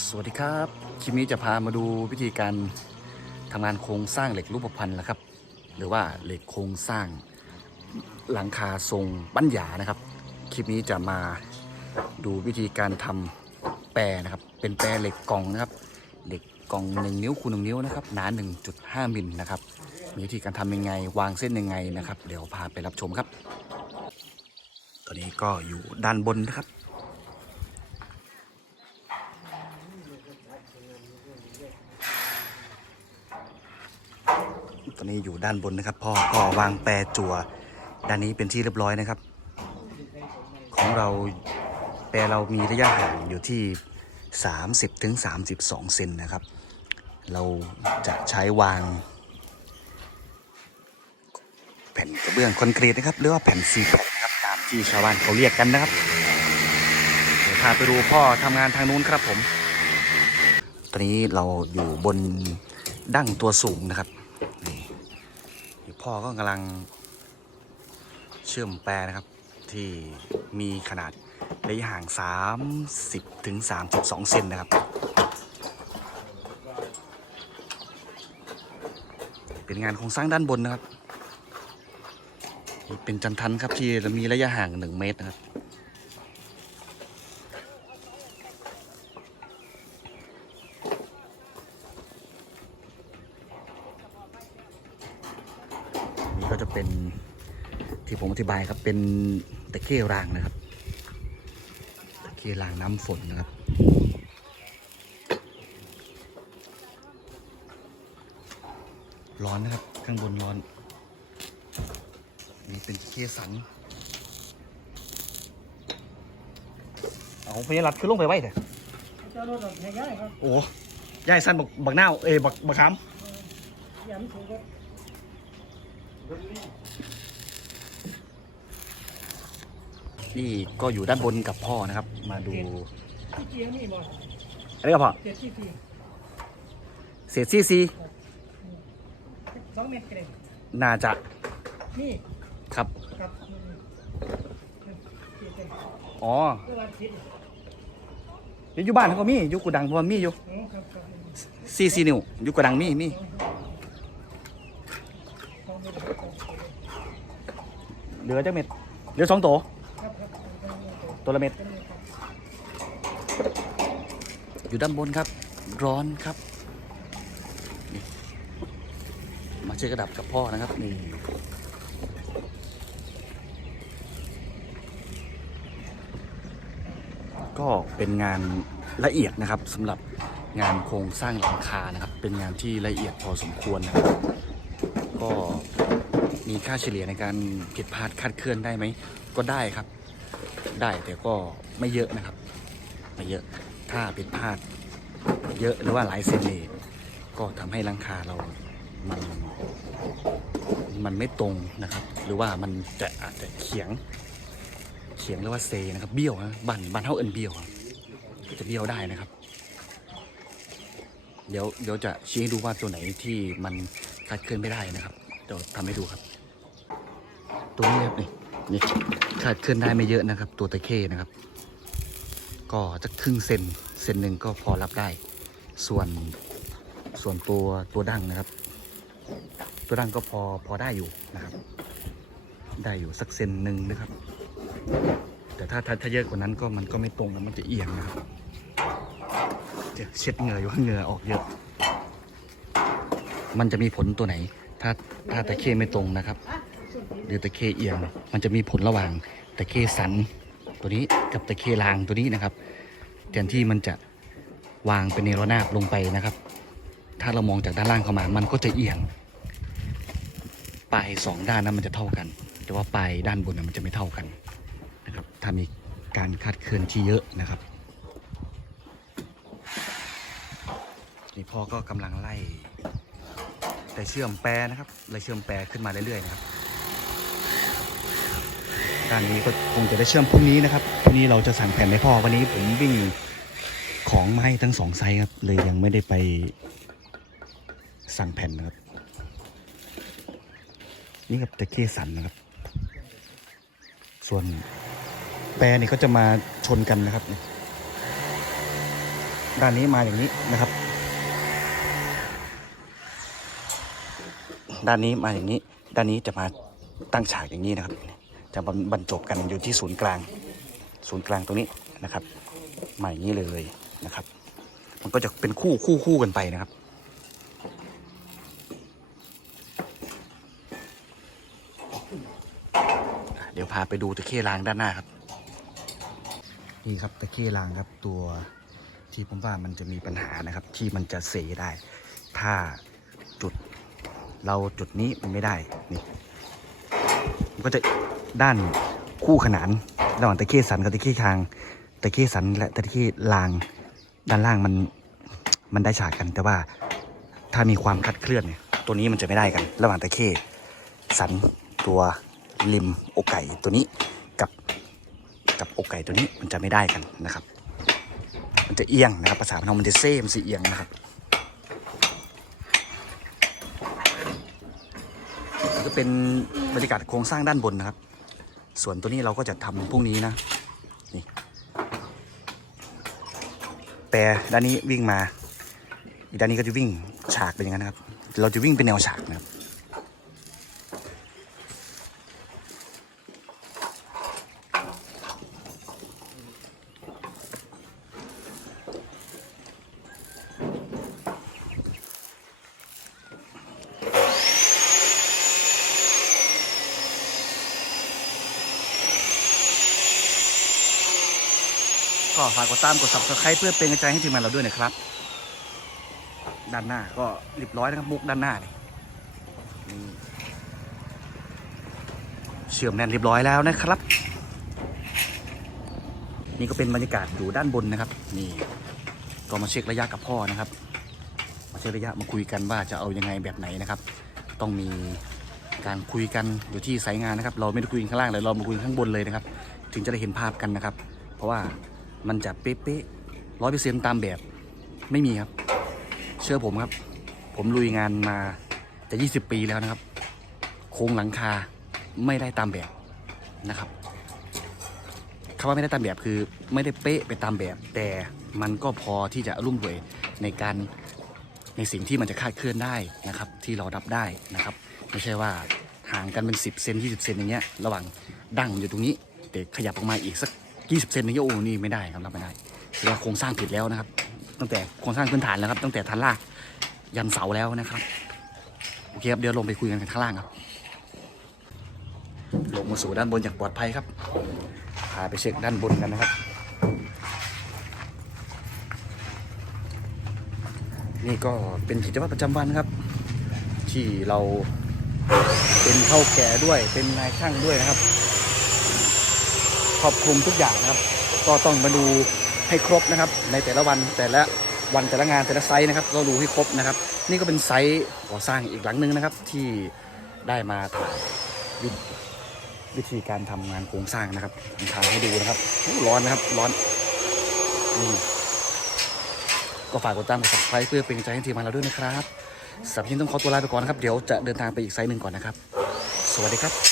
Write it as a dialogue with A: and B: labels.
A: สวัสดีครับ คลิปนี้จะพามาดูวิธีการทำงานโครงสร้างเหล็กรูปพรรณนะครับ หรือว่าเหล็กโครงสร้างหลังคาทรงบั้นหยานะครับ คลิปนี้จะมาดูวิธีการทำแปรนะครับ เป็นแปรเหล็กกล่องนะครับ เหล็กกล่อง 1 นิ้วคูณ1นิ้วนะครับ หนา 1.5 มิลนะครับ มีวิธีการทำยังไง วางเส้นยังไงนะครับ เดี๋ยวพาไปรับชมครับ ตอนนี้ก็อยู่ด้านบนนะครับ ตอนนี้อยู่ด้านบนนะครับ พ่อก็วางแปรจั่วด้านนี้เป็นที่เรียบร้อยนะครับ ของเราแปรเรามีระยะห่างอยู่ที่ 30ถึง32 เซนนะครับ เราจะใช้วาง แผ่นกระเบื้องคอนกรีตนะครับ หรือว่าแผ่นซีแพคนะครับตามที่ชาวบ้านเขาเรียกกันนะครับเดี๋ยวพาไปดูพ่อทำงานทางนู้นครับผมตอนนี้เราอยู่บนดั้งตัวสูงนะครับ พ่อก็กำลังเชื่อมแปรนะครับ ที่มีขนาดระยะห่าง 30 ถึง 32 เซนนะครับ เป็นงานโครงสร้างด้านบนนะครับ เป็นจันทันครับที่มีระยะห่าง 1 เมตรนะครับ นี่ก็จะ เป็นที่ผมอธิบายครับเป็นตะเข้รางนะครับ ตะเข้รางน้ำฝนนะครับ ร้อนนะครับข้างบนร้อนนี่เป็นเข้สันเอาพยารัดขึ้นลงไปไว้เถอะ
B: เจ้ารถรถให้ย้ายครับ
A: โอ้ยายสั้นบักบักนาวเอ้ยบักบักขาม
B: ยำถูกครับ
A: นี่ก็อยู่ด้านบนกับพ่อนะครับ มาดู
B: ที่เกียร์นี่บ่
A: อะไรกับพ่อ
B: เจ็ดที่สี่
A: เศษซีซี
B: สองเมตรเกรด
A: น่าจะ
B: นี่
A: ครับ
B: กับเกียร์เต็ม
A: อ๋อ
B: เวลาคิด
A: เดี๋ยวอยู่บ้านเขาก็มีอยู่กูดังเพราะว่ามีอยู่
B: โอ้ครับครับ
A: ซีซีนิวอยู่กูดังมีมี
B: สองเมตรสองเมตร
A: เหลือจักเม็ดเหลือสองตัวตัวละเม็ดอยู่ด้านบนครับ ร้อนครับ มาเช็คระดับกับพ่อนะครับนี่ก็เป็นงานละเอียดนะครับสำหรับงานโครงสร้างหลังคานะครับ เป็นงานที่ละเอียดพอสมควรนะครับ ก็ มีค่าเฉลี่ยในการผิดพลาดคาดเคลื่อนได้ไหม ก็ได้ครับ ได้แต่ก็ไม่เยอะนะครับ ไม่เยอะ ถ้าผิดพลาดเยอะหรือว่าหลายเซนเลยก็ทำให้ลังคาเรา มัน มันไม่ตรงนะครับ หรือว่ามันจะอาจจะเขียง เขียงหรือว่าเซนะครับ เบี้ยวนะบ้านบ้านเท่าเอินเบี้ยวก็จะเบี้ยวได้นะครับ เดี๋ยวเดี๋ยวจะชี้ให้ดูว่าตัวไหนที่มันคาดเคลื่อนไม่ได้นะครับ เดี๋ยวทำให้ดูครับตัวนี้ครับนี่นี่คาดเคลื่อนได้ไม่เยอะนะครับ ตัวตะเข้นะครับ ก็จะครึ่งเซนเซนหนึ่งก็พอรับได้ ส่วนส่วนตัวตัวดั้งนะครับ ตัวดั้งก็พอพอได้อยู่นะครับ ได้อยู่สักเซนหนึ่งนะครับ แต่ถ้าถ้าถ้าเยอะกว่านั้นก็มันก็ไม่ตรงนะมันจะเอียงนะครับเดี๋ยวเช็ดเหงื่ออยู่ข้างเหงื่อออกเยอะ มันจะมีผลตัวไหน ถ้าถ้าตะเข้ไม่ตรงนะครับหรือตะเข้เอียง มันจะมีผลระหว่างตะเข้สันตัวนี้กับตะเข้รางตัวนี้นะครับแทนที่มันจะวางเป็นเนรนาบลงไปนะครับ ถ้าเรามองจากด้านล่างเข้ามา มันก็จะเอียง ปลายสองด้านนั้นมันจะเท่ากัน แต่ว่าปลายด้านบนน่ะมันจะไม่เท่ากันนะครับ ถ้ามีการคาดเคลื่อนที่เยอะนะครับ นี่พ่อก็กำลังไล่ แต่เชื่อมแปรนะครับไล่เชื่อมแปรขึ้นมาเรื่อยๆนะครับด้านนี้ก็คงจะได้เชื่อมพรุ่งนี้นะครับพรุ่งนี้เราจะสั่งแผ่นให้พ่อวันนี้ผมวิ่งของมาให้ทั้งสองไซส์ครับเลยยังไม่ได้ไปสั่งแผ่นนะครับ นี่กับตะเคสันนะครับ ส่วนแปรนี่ก็จะมาชนกันนะครับ ด้านนี้มาอย่างนี้นะครับ ด้านนี้มาอย่างนี้ ด้านนี้จะมาตั้งฉากอย่างนี้นะครับ จะบรรบรรจบกันอยู่ที่ศูนย์กลาง ศูนย์กลางตรงนี้นะครับมาอย่างนี้เลยนะครับ มันก็จะเป็นคู่คู่คู่กันไปนะครับเดี๋ยวพาไปดูตะเข้รางด้านหน้าครับ นี่ครับตะเข้รางครับตัวที่ผมว่ามันจะมีปัญหานะครับ ที่มันจะเสได้ ถ้า เราจุดนี้มันไม่ได้นี่มันก็จะด้านคู่ขนานระหว่างตะเข้สันกับตะเข้คางตะเข้สันและตะเข้รางด้านล่างมันมันได้ฉากกัน แต่ว่าถ้ามีความคัดเคลื่อนเนี่ยตัวนี้มันจะไม่ได้กัน ระหว่างตะเข้สันตัวริมอกไก่ตัวนี้กับกับอกไก่ตัวนี้มันจะไม่ได้กันนะครับ มันจะเอียงนะครับภาษาพนมมันจะเซ่มันจะเอียงนะครับ ก็เป็นบรรยากาศโครงสร้างด้านบนนะครับ ส่วนตัวนี้เราก็จะทำพรุ่งนี้นะนี่แต่ด้านนี้วิ่งมา อีกด้านนี้ก็จะวิ่งฉากเป็นอย่างนั้นนะครับ เราจะวิ่งเป็นแนวฉากนะครับ ก็ฝากกดตามกด subscribe เพื่อเป็นกำลังใจให้ทีมงานเราด้วยนะครับ ด้านหน้าก็เรียบร้อยนะครับมุกด้านหน้านี่นี่เชื่อมแน่นเรียบร้อยแล้วนะครับ นี่ก็เป็นบรรยากาศอยู่ด้านบนนะครับ นี่ก็มาเช็คระยะกับพ่อนะครับ มาเช็คระยะมาคุยกันว่าจะเอายังไงแบบไหนนะครับ ต้องมีการคุยกันอยู่ที่สายงานนะครับ เราไม่ได้คุยกันข้างล่างเลยเรามาคุยกันข้างบนเลยนะครับ ถึงจะได้เห็นภาพกันนะครับ เพราะว่า มันจะเป๊ะๆร้อยเปอร์เซ็นต์ตามแบบไม่มีครับ เชื่อผมครับ ผมลุยงานมาจะ 20 ปีแล้วนะครับ โครงหลังคาไม่ได้ตามแบบนะครับคำว่าไม่ได้ตามแบบคือไม่ได้เป๊ะไปตามแบบ แต่มันก็พอที่จะรุ่มรวยในการในสิ่งที่มันจะคาดเคลื่อนได้นะครับ ที่เรารับได้นะครับ ไม่ใช่ว่าห่างกันเป็น 10 เซน20 เซนอย่างเงี้ยระหว่างดั้งอยู่ตรงนี้แต่ขยับออกมาอีกสัก 20เซนอย่างเงี้ยโอ้นี่ไม่ได้ครับรับไม่ได้ถือว่าโครงสร้างผิดแล้วนะครับ ตั้งแต่โครงสร้างพื้นฐานแล้วครับ ตั้งแต่ทันลากยันเสาแล้วนะครับโอเคครับเดี๋ยวลงไปคุยกันข้างล่างครับ ลงมาสู่ด้านบนอย่างปลอดภัยครับพาไปเช็คด้านบนกันนะครับ นี่ก็เป็นกิจวัตรประจำวันครับ ที่เราเป็นเท่าแก่ด้วยเป็นนายช่างด้วยนะครับ ครอบคลุมทุกอย่างนะครับ ก็ต้องมาดูให้ครบนะครับ ในแต่ละวันแต่ละวันแต่ละงานแต่ละไซส์นะครับก็ดูให้ครบนะครับ นี่ก็เป็นไซส์ก่อสร้างอีกหลังหนึ่งนะครับ ที่ได้มาถ่ายวิวิธีการทำงานโครงสร้างนะครับผมถ่ายให้ดูนะครับร้อนนะครับร้อนนี่ก็ฝากกดตามกด subscribe เพื่อเป็นกำลังใจให้ทีมงานเราด้วยนะครับสำหรับที่ต้องขอตัวลาไปก่อนนะครับ เดี๋ยวจะเดินทางไปอีกไซส์หนึ่งก่อนนะครับ สวัสดีครับ